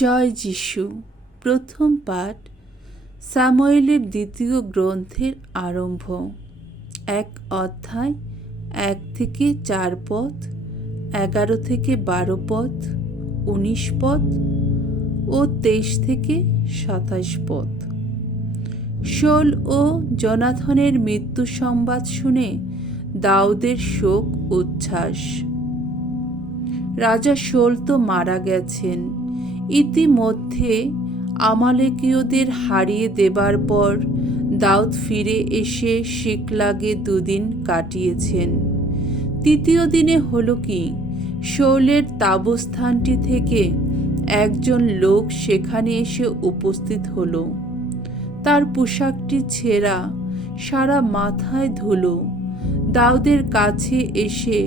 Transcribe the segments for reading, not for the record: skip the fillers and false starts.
জয় যিশু। প্রথম পাঠ সামুয়েলের দ্বিতীয় গ্রন্থের আরম্ভ। 1 অধ্যায় 1 থেকে 4 পদ, 11 থেকে 12 পদ, 19 পদ ও 23 থেকে 27 পদ। শাউল ও জোনাথনের মৃত্যু সংবাদ শুনে দাউদের শোক উচ্ছ্বাস। রাজা শাউল তো মারা গেছেন। ইতিমধ্যে আমালেকীয়দের হারিয়ে দেবার পর দাউদ ফিরে এসে সিকলাগে 2 দিন কাটিয়েছেন। তৃতীয় দিনে হলো কি, শাউলের তাঁবুস্থানটি থেকে একজন লোক সেখানে এসে উপস্থিত হলো। তার পোশাকটি ছেঁড়া, সারা মাথায় ধুলো। দাউদের কাছে এসে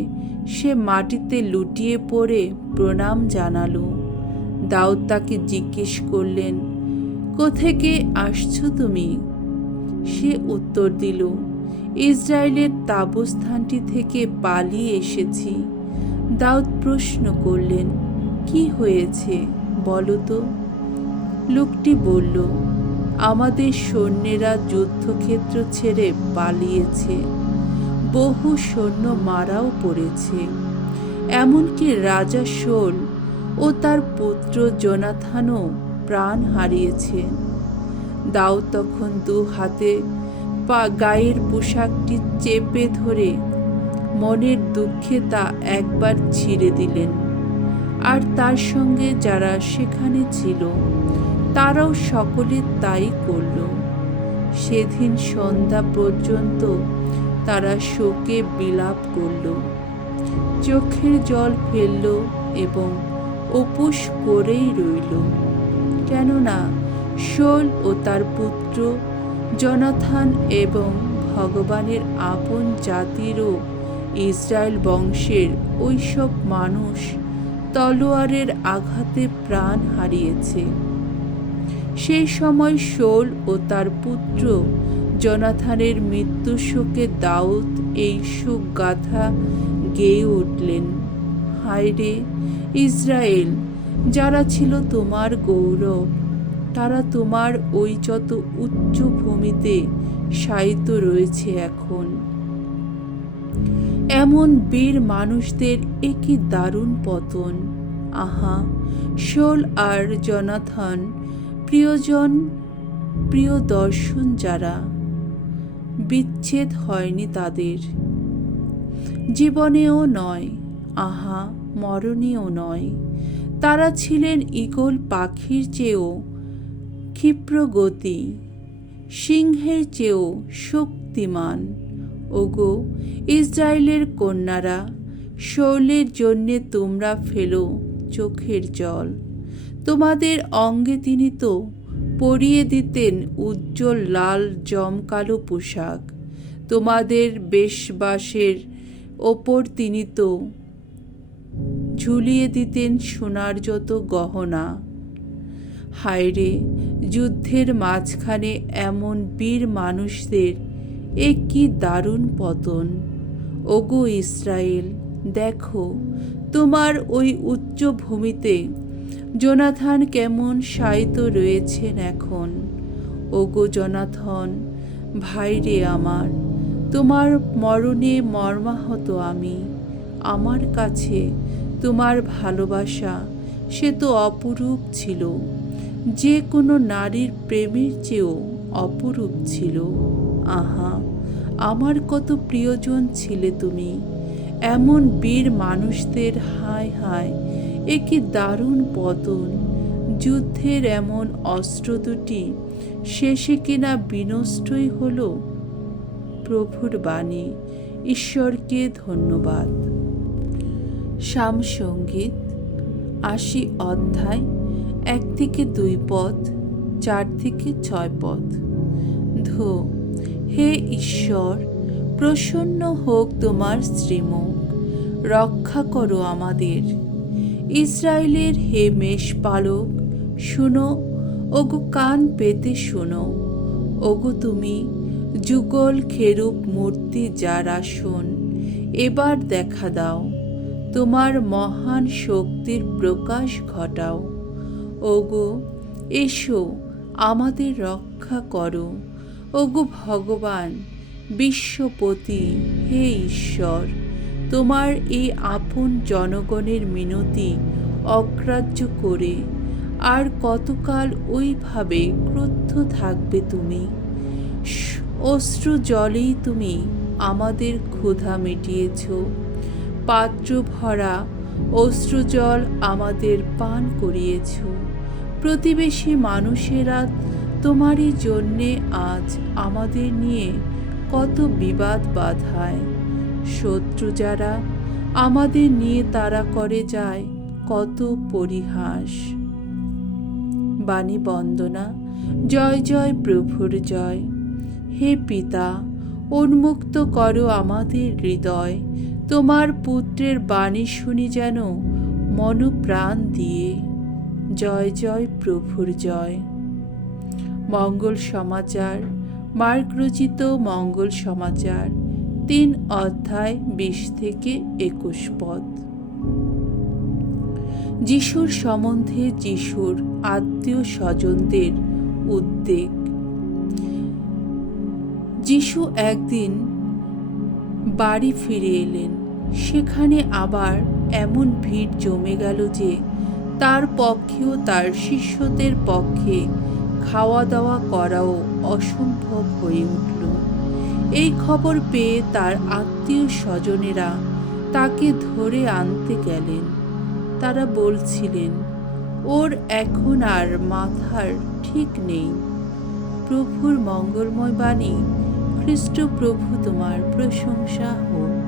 সে মাটিতে লুটিয়ে পড়ে প্রণাম জানালো। দাউদ তাকে জিজ্ঞেস করলেন, কোথেকে আসছো তুমি? সে উত্তর দিল, ইসরায়েলের তাঁবুস্থানটি থেকে পালিয়ে এসেছি। দাউদ প্রশ্ন করলেন, কি হয়েছে বলো তো? লোকটি বলল, আমাদের সৈন্যেরা যুদ্ধক্ষেত্র ছেড়ে পালিয়েছে, বহু সৈন্য মারাও পড়েছে। এমনকি রাজা শাউল ও তার পুত্র জোনাথনও প্রাণ হারিয়েছেন। দাউদ তখন 2 হাতে গায়ের পোশাকটি চেপে ধরে মনের দুঃখে তা একবার ছিঁড়ে দিলেন। আর তার সঙ্গে যারা সেখানে ছিল তারাও সকলে তাই করল। সেদিন সন্ধ্যা পর্যন্ত তারা শোকে বিলাপ করল, চোখের জল ফেলল এবং উপোস করেই রইল। কেননা শাউল ও তার পুত্র জোনাথন এবং ভগবানের আপন জাতিরও ইসরায়েল বংশের ওইসব মানুষ তলোয়ারের আঘাতে প্রাণ হারিয়েছে। সেই সময় শাউল ও তার পুত্র জোনাথনের মৃত্যু শোকে দাউদ এই শোক গাথা গেয়ে উঠলেন। হায় রে ইসরায়েল, যারা ছিল তোমার গৌরব, তারা তোমার ওই যত উচ্চ ভূমিতে শায়িত রয়েছে এখন। এমন বীর মানুষদের এ কি দারুণ পতন! আহা, শাউল আর জোনাথন প্রিয়জন, প্রিয় দর্শন যারা, বিচ্ছেদ হয়নি তাদের, জীবনেও নয়, আহা মরণেও নয়। তারা ছিলেন ঈগল পাখির চেয়েও ক্ষিপ্রগতি, সিংহের চেয়েও শক্তিমান। ওগো ইসরায়েলের কন্যারা, শাউলের জন্যে তোমরা ফেলো চোখের জল। তোমাদের অঙ্গে তিনি তো পরিয়ে দিতেন উজ্জ্বল লাল জমকালো পোশাক, তোমাদের বেশবাসের ওপর তিনি তো ঝুলিয়ে দিতেন সোনার যত গহনা। হায় রে, যুদ্ধের মাঝখানে এমন বীর মানুষদের এ কি দারুণ পতন! ওগো ইসরায়েল, দেখো তোমার ওই উচ্চ ভূমিতে জোনাথন কেমন শায়িত রয়েছেন এখন। ওগো জোনাথন, ভাইরে আমার, তোমার মরণে মর্মাহত আমি। আমার কাছে তোমার ভালোবাসা সে তো অপরূপ ছিল, যে কোনো নারীর প্রেমের চেয়েও অপরূপ ছিল। আহা, আমার কত প্রিয়জন ছিলে তুমি। এমন বীর মানুষদের হায় হায়, এ কি দারুণ পতন! যুদ্ধের এমন অস্ত্র দুটি শেষে কিনা বিনষ্টই হলো। প্রভুর বাণী। ঈশ্বরকে ধন্যবাদ। সামসঙ্গীত 80 অধ্যায় 1 থেকে 2 পদ, 4 থেকে 6 পদ। ধো, হে ঈশ্বর, প্রসন্ন হোক তোমার শ্রীমুখ, রক্ষা করো আমাদের। ইসরায়েলের হে মেষপালক, শুনো, ওগো কান পেতে শোনো। ওগো তুমি যুগল খেরুব মূর্তি যার আসন, এবার দেখা দাও, তোমার মহান শক্তির প্রকাশ ঘটাও। ওগো এসো, আমাদের রক্ষা করো। ওগো ভগবান, বিশ্বপতি, হে ঈশ্বর, তোমার এই আপন জনগণের মিনতি অগ্রাহ্য করে আর কতকাল ওইভাবে ক্রুদ্ধ থাকবে তুমি? অশ্রু জলেই তুমি আমাদের ক্ষুধা মিটিয়েছ, পাত্র ভরা অশ্রুজল আমাদের পান করিয়েছ। প্রতিবেশী মানুষেরা তোমারই জন্যে আজ আমাদের নিয়ে কত বিবাদ বাধায়। শত্রু যারা আমাদের নিয়ে তারা করে যায় কত পরিহাস। বাণী বন্দনা। জয় জয় প্রভুর জয়। হে পিতা, উন্মুক্ত করো আমাদের হৃদয়, তোমার পুত্রের বাণী শুনি যেন মনোপ্রাণ দিয়ে। জয় জয় প্রভুর জয়। মঙ্গল সমাচার। মার্ক রচিত মঙ্গল সমাচার 3 অধ্যায় 20 থেকে 21 পদ। যিশুর সম্বন্ধে যিশুর আত্মীয় স্বজনদের উদ্বেগ। যিশু একদিন বাড়ি ফিরে এলেন। সেখানে আবার এমন ভিড় জমে গেল যে তার পক্ষেও তার শিষ্যদের পক্ষে খাওয়া দাওয়া করাও অসম্ভব হয়ে উঠল। এই খবর পেয়ে তার আত্মীয় স্বজনেরা তাকে ধরে আনতে গেলেন। তারা বলছিলেন, ওর এখন আর মাথার ঠিক নেই। প্রভুর মঙ্গলময় বাণী। খ্রিস্ট প্রভু তোমার প্রশংসা হোক।